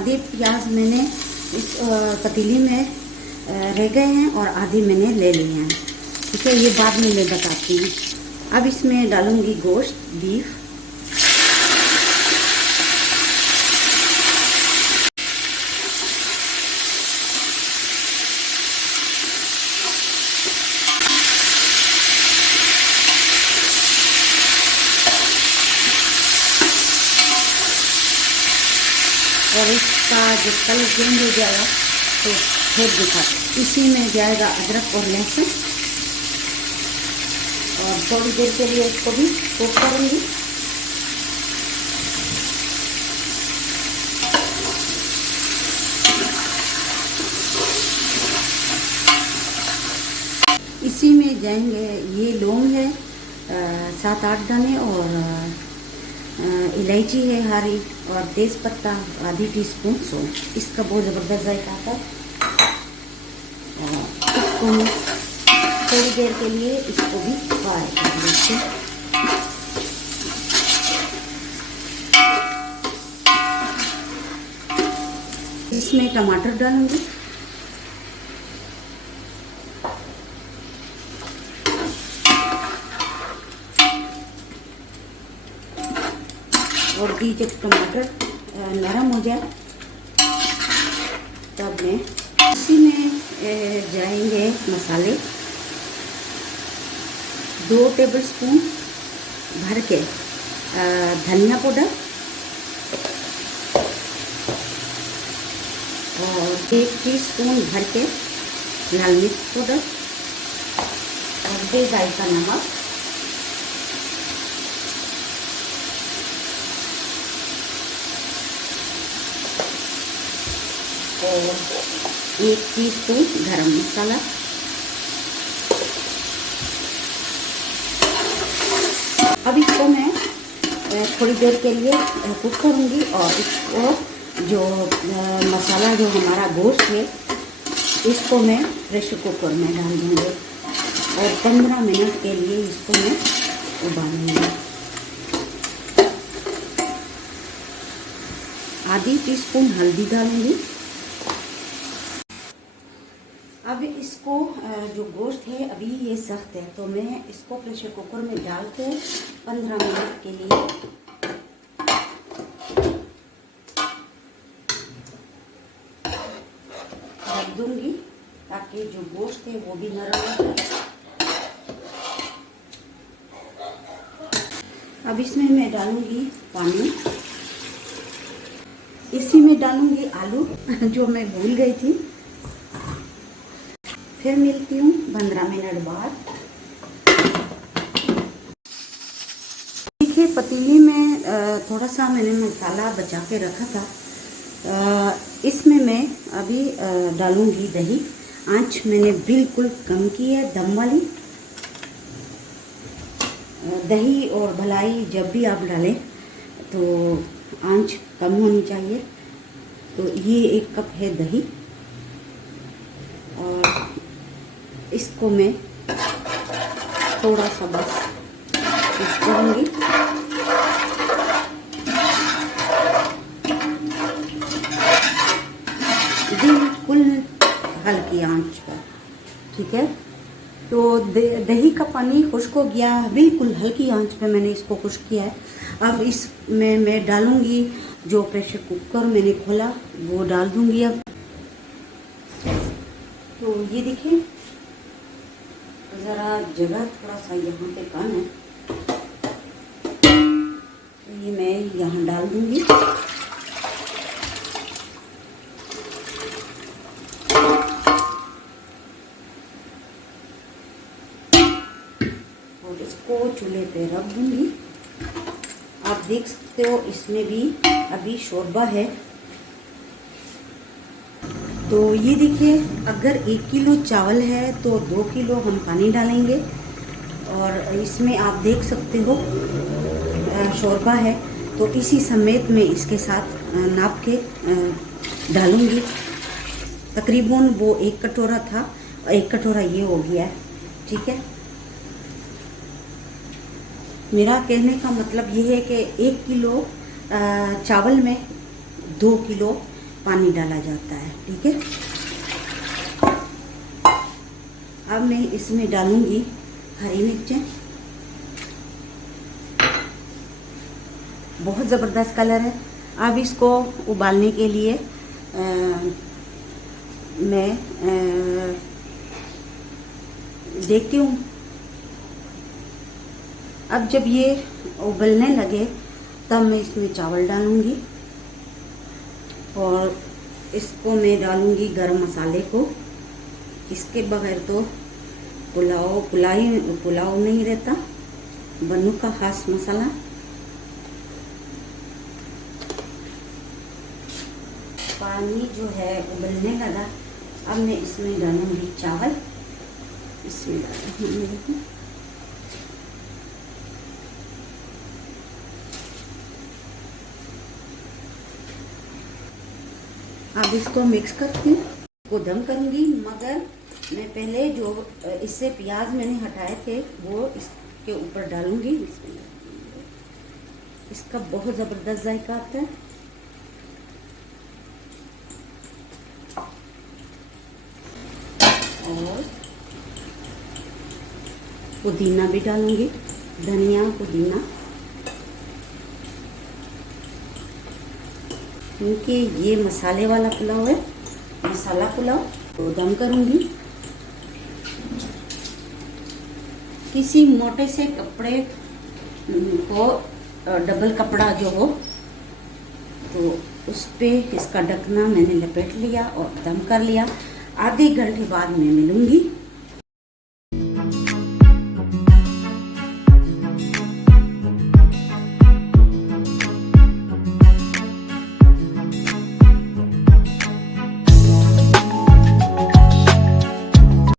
आधे प्याज मैंने इस पतीली में रह गए हैं और आधे मैंने ले लिए हैं। ठीक है, ये बाद में मैं बताती हूँ। अब इसमें डालूंगी गोश्त, बीफ। और इसका जो कलर चेंज हो जाएगा तो फिर दिखा। इसी में जाएगा अदरक और लहसुन, और थोड़ी देर के लिए इसको भी कुक करूँगी। इसी में जाएंगे, ये लौंग है 7-8 दाने, और इलायची है हरी, और तेज पत्ता आधी टीस्पून सौंफ। इसका बहुत ज़बरदस्त जायका आता है। इसको थोड़ी देर के लिए इसको भी फ्राई कर लेते हैं। इसमें टमाटर डालूंगी, और ये जब टमाटर नरम हो जाए तब में इसी में जाएंगे मसाले। 2 टेबलस्पून भर के धनिया पाउडर, और 1 टीस्पून भर के लाल मिर्च पाउडर, और बेजायका नमक, और 1 टीस्पून गरम मसाला। अब इसको मैं थोड़ी देर के लिए कुक करूँगी, और इसको जो मसाला जो हमारा गोश्त है इसको मैं प्रेशर कुकर में डाल दूँगी, और 15 मिनट के लिए इसको मैं उबालूँगी। आधी टीस्पून हल्दी डालूँगी। अब इसको जो गोश्त है अभी ये सख्त है, तो मैं इसको प्रेशर कुकर में डाल के 15 मिनट के लिए रख दूंगी, ताकि जो गोश्त है वो भी नरम हो जाए। अब इसमें मैं डालूंगी पानी। इसी में डालूंगी आलू जो मैं भूल गई थी। फिर मिलती हूँ 15 मिनट बाद। देखिए, पतीली में थोड़ा सा मैंने मसाला बचा के रखा था। इसमें मैं अभी डालूंगी दही। आंच मैंने बिल्कुल कम की है, दम वाली। दही और भलाई जब भी आप डालें तो आंच कम होनी चाहिए। तो ये 1 कप है दही, और इसको मैं थोड़ा सा बस मिक्स करूँगी। बिल्कुल हल्की आंच पर, ठीक है। तो दही का पानी खुश्क हो गया, बिल्कुल हल्की आंच पे मैंने इसको खुश्क किया है। अब इसमें मैं डालूँगी जो प्रेशर कुकर मैंने खोला वो डाल दूँगी। अब तो ये देखिए, ज़रा जगह थोड़ा सा यहाँ पे कम है, तो ये मैं यहाँ डाल दूँगी। और इसको चूल्हे पे रख दूँगी। आप देख सकते हो इसमें भी अभी शोरबा है। तो ये देखिए, अगर 1 किलो चावल है तो 2 किलो हम पानी डालेंगे, और इसमें आप देख सकते हो शोरबा है, तो इसी समेत में इसके साथ नाप के डालूंगी। तकरीबन वो 1 कटोरा था, 1 कटोरा ये हो गया है, ठीक है। मेरा कहने का मतलब ये है कि 1 किलो चावल में 2 किलो पानी डाला जाता है। ठीक है, अब मैं इसमें डालूंगी हरी मिर्चें। बहुत ज़बरदस्त कलर है। अब इसको उबालने के लिए मैं देखती हूँ। अब जब ये उबलने लगे तब मैं इसमें चावल डालूंगी और इसको मैं डालूंगी गरम मसाले को। इसके बगैर तो पुलाव नहीं रहता। बन्नू का खास मसाला। पानी जो है उबलने लगा, अब मैं इसमें डालूंगी चावल। इसमें डालूंगी अब इसको मिक्स करती हूँ, इसको दम करूंगी। मगर मैं पहले जो इससे प्याज मैंने हटाए थे वो इसके ऊपर डालूंगी। इसका बहुत ज़बरदस्त जायका आता है। और पुदीना भी डालूंगी, धनिया पुदीना, क्योंकि ये मसाले वाला पुलाव है, मसाला पुलाव। तो दम करूंगी। किसी मोटे से कपड़े को, डबल कपड़ा जो हो, तो उस पे इसका ढकना मैंने लपेट लिया और दम कर लिया। आधे घंटे बाद मैं मिलूंगी।